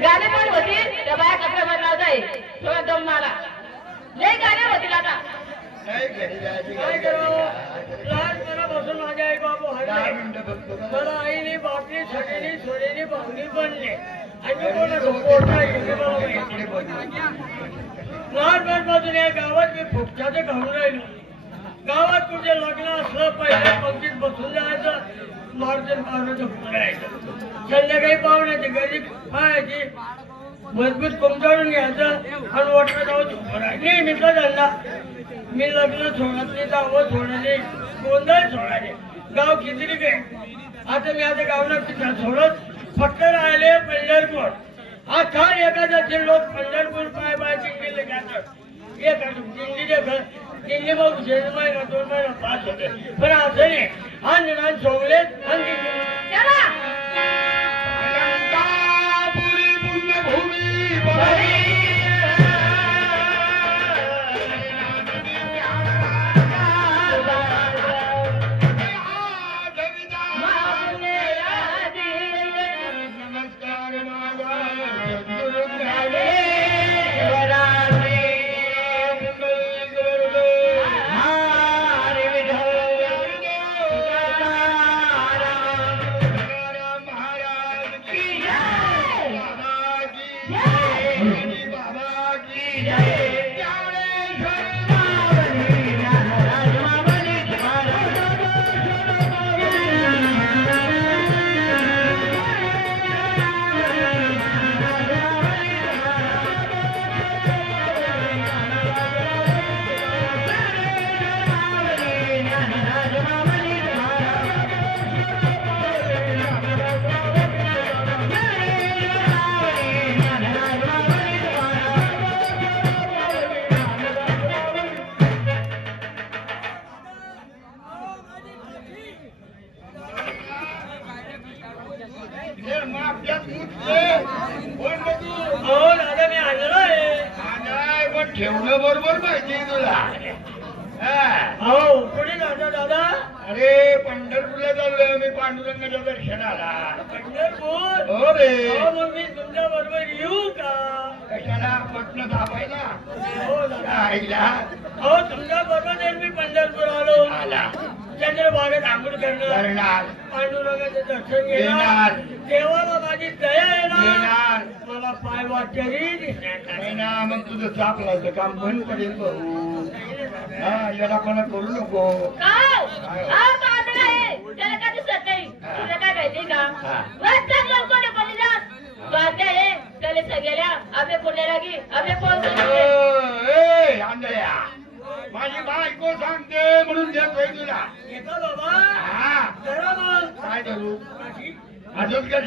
गाणे पण होतील त्या बाया कपडे बदलाव जाईल थोडा दम मारा लय गाणे होतील आता काय करावं लहानपणापासून माझे आई बाबू हरले मला आईने बापली सगळी सोडीने भावनी बनले आणि लहानपणापासून या गावात मी फुकटाचे घालून राहिलो गावात कुठे लग्न असलं पहिल्या पंक्तीत बसून जायचं मार्जन पावण्याचं राहायचं संध्याकाळी पाहुण्याची घरी पाहायची मजबूत कोंबजाळून घ्यायचं आणि वाटलं जाऊन नेहमीचा धंदा मी लग्न सोडले दावं सोडले गोंधळ सोडाले गाव किती गे आता मी आता गावला पिता सोडत फक्त राहिले पंढरपूर हा खा एखाद्याचे लोक पंढरपूर पाय पाय चिंगीला घ्यायचं एखादं दिंडीचे घर दिंडी मग 2 महिना पास होते पण असं नाही हा निदान सोडले ठेवणं बरोबर माहिती तुला हो कुठे जाता दादा अरे पंढरपूरला चाललोय मी पांडुरंगाच्या दर्शनाला पंढरपूर हो रे मग मी तुमच्या बरोबर येऊ का कशाला पटणं थांबायला हो दादा आईला हो तुमच्या बरोबर मी पंढरपूर आलो आला चंद्रभागेत आंघोळ करणार पांडुरंगाचं दर्शन घेणार देवाला माझी दया येणार मला पाय वाटरी नाही ना मग तुझं चापलायचं काम बंद पडेल भाऊ हा याला पण करू नको त्याला का दिसत नाही तुला काय माहिती का रस्त्यात लवकर पडली त्याला सगळ्या आम्ही पुण्याला गी आम्ही आंधळ्या माझी बायको सांगते म्हणून देतोय तुला येतो बाबा हा जरा मग काय करू अजून का